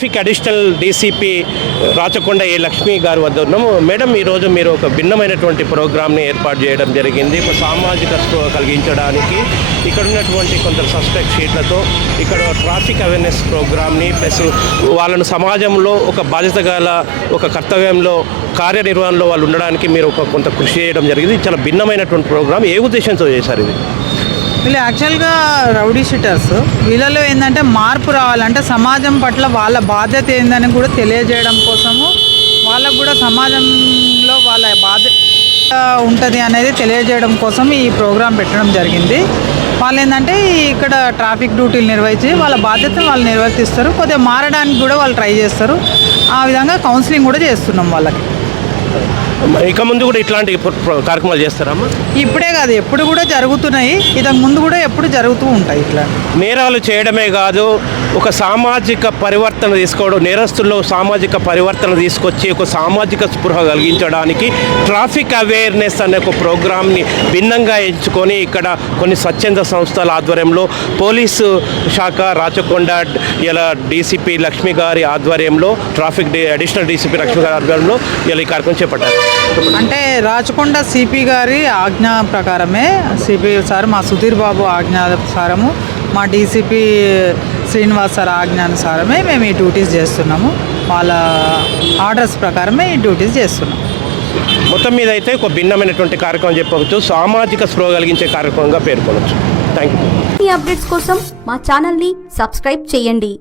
Traffic additional DCP Rachakonda A Lakshmi గారి వద్ద ఉన్నాము. మేడం ఈరోజు మీరు ఒక భిన్నమైనటువంటి ప్రోగ్రామ్ని ఏర్పాటు చేయడం జరిగింది. ఒక సామాజిక స్పృహ కలిగించడానికి ఇక్కడ ఉన్నటువంటి కొంత సస్పెక్ట్ షీట్లతో ఇక్కడ ట్రాఫిక్ అవేర్నెస్ ప్రోగ్రామ్ని ప్లస్ వాళ్ళను సమాజంలో ఒక బాధ్యత గల ఒక కర్తవ్యంలో కార్యనిర్వహణలో వాళ్ళు ఉండడానికి మీరు ఒక కొంత కృషి చేయడం జరిగింది. చాలా భిన్నమైనటువంటి ప్రోగ్రామ్. ఏ ఉద్దేశంతో చేశారు ఇది? వీళ్ళు యాక్చువల్గా రౌడీ షీటర్స్ వీళ్ళలో ఏంటంటే మార్పు రావాలంటే సమాజం పట్ల వాళ్ళ బాధ్యత ఏందని కూడా తెలియజేయడం కోసము వాళ్ళకు కూడా సమాజంలో వాళ్ళ బాధ్యత ఉంటుంది అనేది తెలియజేయడం కోసం ఈ ప్రోగ్రాం పెట్టడం జరిగింది. వాళ్ళు ఏంటంటే ఇక్కడ ట్రాఫిక్ డ్యూటీలు నిర్వహించి వాళ్ళ బాధ్యతను వాళ్ళు నిర్వర్తిస్తారు. కొద్దిగా మారడానికి కూడా వాళ్ళు ట్రై చేస్తారు. ఆ విధంగా కౌన్సిలింగ్ కూడా చేస్తున్నాం వాళ్ళకి. ఇక ముందు కూడా ఇట్లాంటి కార్యక్రమాలు చేస్తారమ్మా? ఇప్పుడే కాదు ఎప్పుడు కూడా జరుగుతున్నాయి. ఇంతకు ముందు కూడా ఎప్పుడు జరుగుతూ ఉంటాయి ఇట్లా. నేరాలు చేయడమే కాదు ఒక సామాజిక పరివర్తన తీసుకోవడం నేరస్తుల్లో సామాజిక పరివర్తన తీసుకొచ్చి ఒక సామాజిక స్పృహ కలిగించడానికి ట్రాఫిక్ అవేర్నెస్ అనే ఒక ప్రోగ్రామ్ని భిన్నంగా ఎంచుకొని ఇక్కడ కొన్ని స్వచ్ఛంద సంస్థల ఆధ్వర్యంలో పోలీసు శాఖ రాచకొండ ఇలా డీసీపీ లక్ష్మి గారి ఆధ్వర్యంలో ట్రాఫిక్ డి అడిషనల్ డీసీపీ లక్ష్మి గారి ఆధ్వర్యంలో ఇలా ఈ కార్యక్రమం చేపట్టారు. అంటే రాచకొండ సిపి గారి ఆజ్ఞ ప్రకారమే సిపి సార్ మా సుధీర్ బాబు ఆజ్ఞానుసారము మా డీసీపీ శ్రీనివాస్ సార్ ఆజ్ఞానుసారమే మేము ఈ డ్యూటీస్ చేస్తున్నాము. వాళ్ళ ఆర్డర్స్ ప్రకారమే ఈ డ్యూటీస్ చేస్తున్నాం మొత్తం మీద అయితే ఒక భిన్నమైనటువంటి కార్యక్రమం చెప్పవచ్చు. సామాజిక స్పృహ కలిగించే కార్యక్రమంగా పేర్కొనవచ్చు. థ్యాంక్ యూ ఈ అప్డేట్స్ కోసం మా ఛానల్ని సబ్స్క్రైబ్ చేయండి.